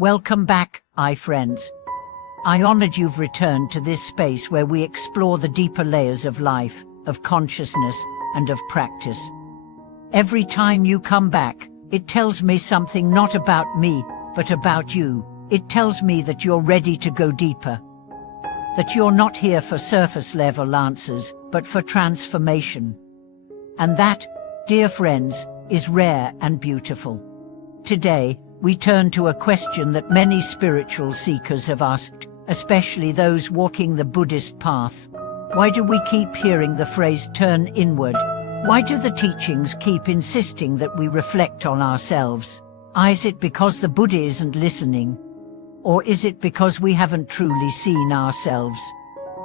Welcome back, friends. I honored you've returned to this space where we explore the deeper layers of life, of consciousness, and of practice. Every time you come back, it tells me something not about me, but about you. It tells me that you're ready to go deeper. That you're not here for surface-level answers, but for transformation. And that, dear friends, is rare and beautiful. Today, we turn to a question that many spiritual seekers have asked, especially those walking the Buddhist path. Why do we keep hearing the phrase turn inward? Why do the teachings keep insisting that we reflect on ourselves? Is it because the Buddha isn't listening? Or is it because we haven't truly seen ourselves?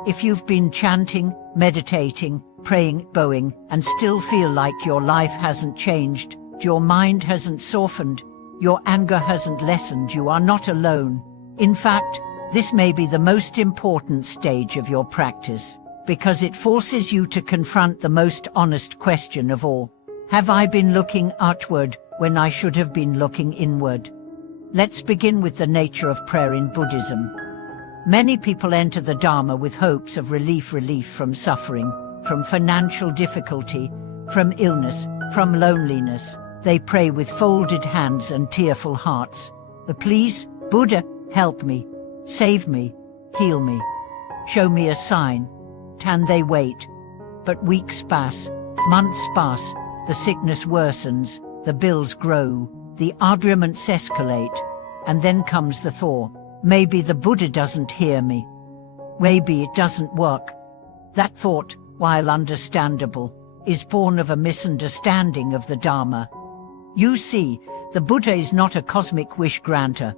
If you've been chanting, meditating, praying, bowing, and still feel like your life hasn't changed, your mind hasn't softened, your anger hasn't lessened, you are not alone. In fact, this may be the most important stage of your practice, because it forces you to confront the most honest question of all. Have I been looking outward when I should have been looking inward? Let's begin with the nature of prayer in Buddhism. Many people enter the Dharma with hopes of relief from suffering, from financial difficulty, from illness, from loneliness. They pray with folded hands and tearful hearts. Please, Buddha, help me, save me, heal me, show me a sign. And they wait. But weeks pass, months pass, the sickness worsens, the bills grow, the arguments escalate, and then comes the thought, maybe the Buddha doesn't hear me. Maybe it doesn't work. That thought, while understandable, is born of a misunderstanding of the Dharma. You see, the Buddha is not a cosmic wish granter.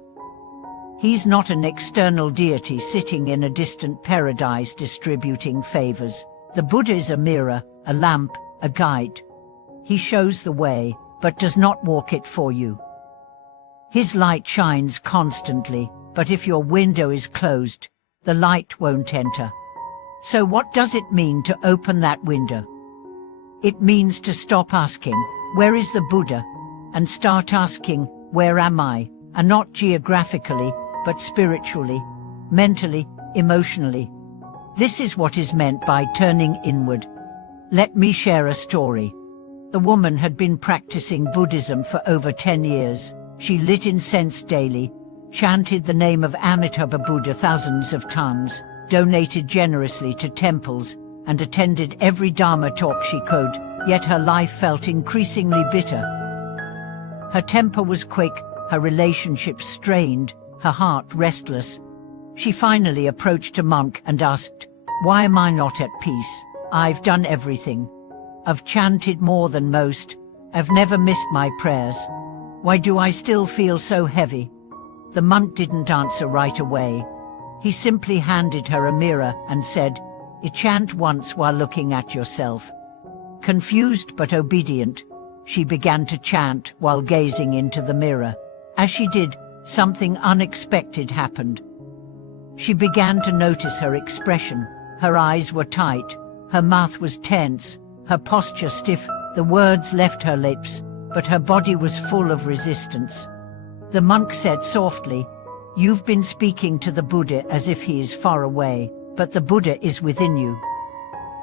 He's not an external deity sitting in a distant paradise distributing favors. The Buddha is a mirror, a lamp, a guide. He shows the way, but does not walk it for you. His light shines constantly, but if your window is closed, the light won't enter. So what does it mean to open that window? It means to stop asking, where is the Buddha? And start asking, where am I? And not geographically, but spiritually, mentally, emotionally. This is what is meant by turning inward. Let me share a story. A woman had been practicing Buddhism for over 10 years. She lit incense daily, chanted the name of Amitabha Buddha thousands of times, donated generously to temples, and attended every Dharma talk she could, yet her life felt increasingly bitter. Her temper was quick, her relationships strained, her heart restless. She finally approached a monk and asked, "Why am I not at peace? I've done everything. I've chanted more than most. I've never missed my prayers. Why do I still feel so heavy?" The monk didn't answer right away. He simply handed her a mirror and said, "Chant once while looking at yourself." Confused but obedient, she began to chant while gazing into the mirror. As she did, something unexpected happened. She began to notice her expression. Her eyes were tight, her mouth was tense, her posture stiff. The words left her lips, but her body was full of resistance. The monk said softly, "You've been speaking to the Buddha as if he is far away, but the Buddha is within you.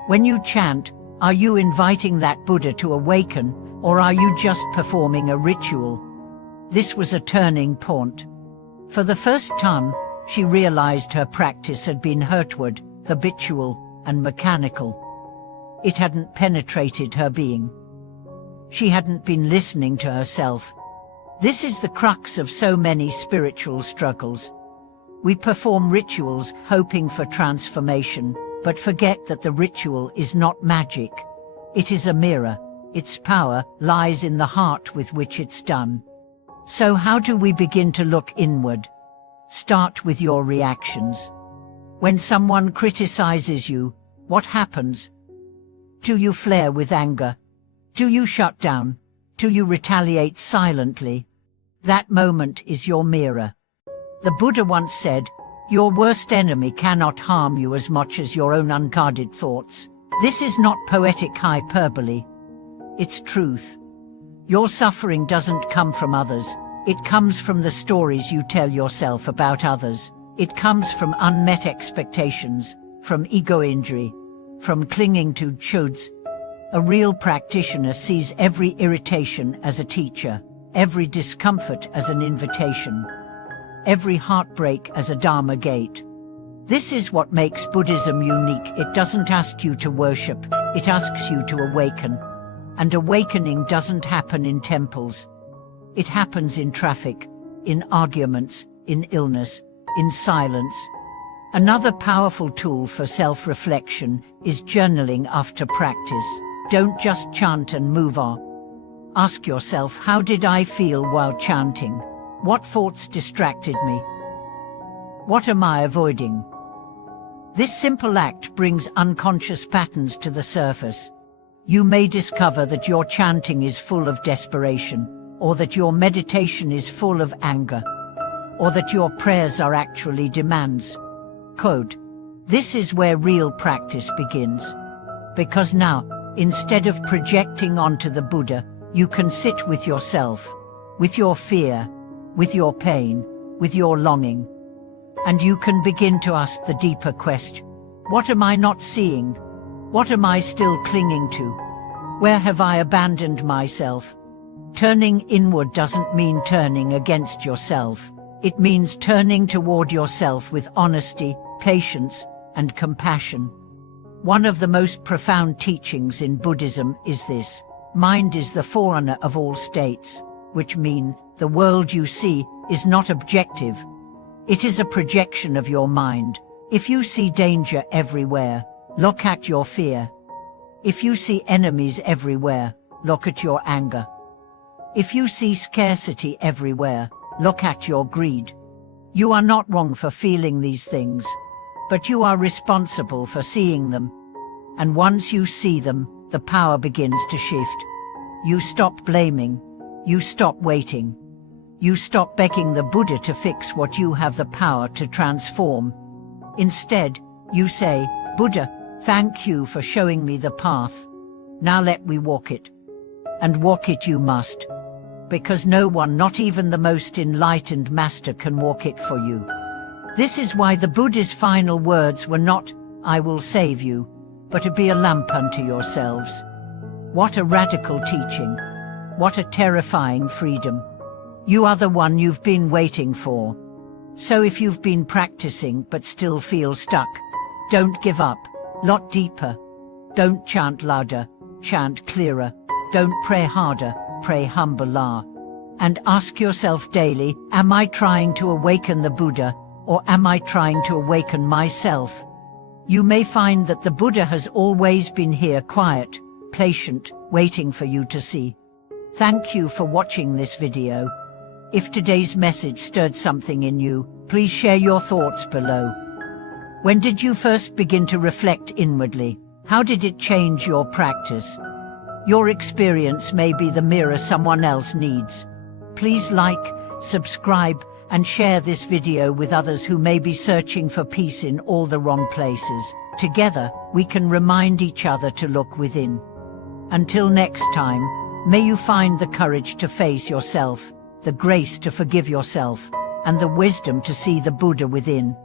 When you chant, are you inviting that Buddha to awaken, or are you just performing a ritual?" This was a turning point. For the first time, she realized her practice had been hurtward, habitual, and mechanical. It hadn't penetrated her being. She hadn't been listening to herself. This is the crux of so many spiritual struggles. We perform rituals hoping for transformation, but forget that the ritual is not magic. It is a mirror. Its power lies in the heart with which it's done. So how do we begin to look inward? Start with your reactions. When someone criticizes you, what happens? Do you flare with anger? Do you shut down? Do you retaliate silently? That moment is your mirror. The Buddha once said, "Your worst enemy cannot harm you as much as your own unguarded thoughts." This is not poetic hyperbole. It's truth. Your suffering doesn't come from others. It comes from the stories you tell yourself about others. It comes from unmet expectations, from ego injury, from clinging to shoulds. A real practitioner sees every irritation as a teacher, every discomfort as an invitation, every heartbreak as a Dharma gate. This is what makes Buddhism unique. It doesn't ask you to worship, it asks you to awaken. And awakening doesn't happen in temples. It happens in traffic, in arguments, in illness, in silence. Another powerful tool for self-reflection is journaling after practice. Don't just chant and move on. Ask yourself, how did I feel while chanting? What thoughts distracted me? What am I avoiding? This simple act brings unconscious patterns to the surface. You may discover that your chanting is full of desperation, or that your meditation is full of anger, or that your prayers are actually demands. Quote, "This is where real practice begins. Because now, instead of projecting onto the Buddha, you can sit with yourself, with your fear, with your pain, with your longing. And you can begin to ask the deeper question. What am I not seeing? What am I still clinging to? Where have I abandoned myself?" Turning inward doesn't mean turning against yourself. It means turning toward yourself with honesty, patience, and compassion. One of the most profound teachings in Buddhism is this: mind is the forerunner of all states, which mean the world you see is not objective. It is a projection of your mind. If you see danger everywhere, look at your fear. If you see enemies everywhere, look at your anger. If you see scarcity everywhere, look at your greed. You are not wrong for feeling these things, but you are responsible for seeing them. And once you see them, the power begins to shift. You stop blaming. You stop waiting. You stop begging the Buddha to fix what you have the power to transform. Instead, you say, "Buddha, thank you for showing me the path. Now let me walk it." And walk it you must. Because no one, not even the most enlightened master, can walk it for you. This is why the Buddha's final words were not, "I will save you," but to be a lamp unto yourselves. What a radical teaching. What a terrifying freedom. You are the one you've been waiting for. So if you've been practicing but still feel stuck, don't give up. Lot deeper. Don't chant louder, chant clearer. Don't pray harder, pray humbler. And ask yourself daily, am I trying to awaken the Buddha, or am I trying to awaken myself? You may find that the Buddha has always been here, quiet, patient, waiting for you to see. Thank you for watching this video. If today's message stirred something in you, please share your thoughts below. When did you first begin to reflect inwardly? How did it change your practice? Your experience may be the mirror someone else needs. Please like, subscribe, and share this video with others who may be searching for peace in all the wrong places. Together, we can remind each other to look within. Until next time, may you find the courage to face yourself, the grace to forgive yourself, and the wisdom to see the Buddha within.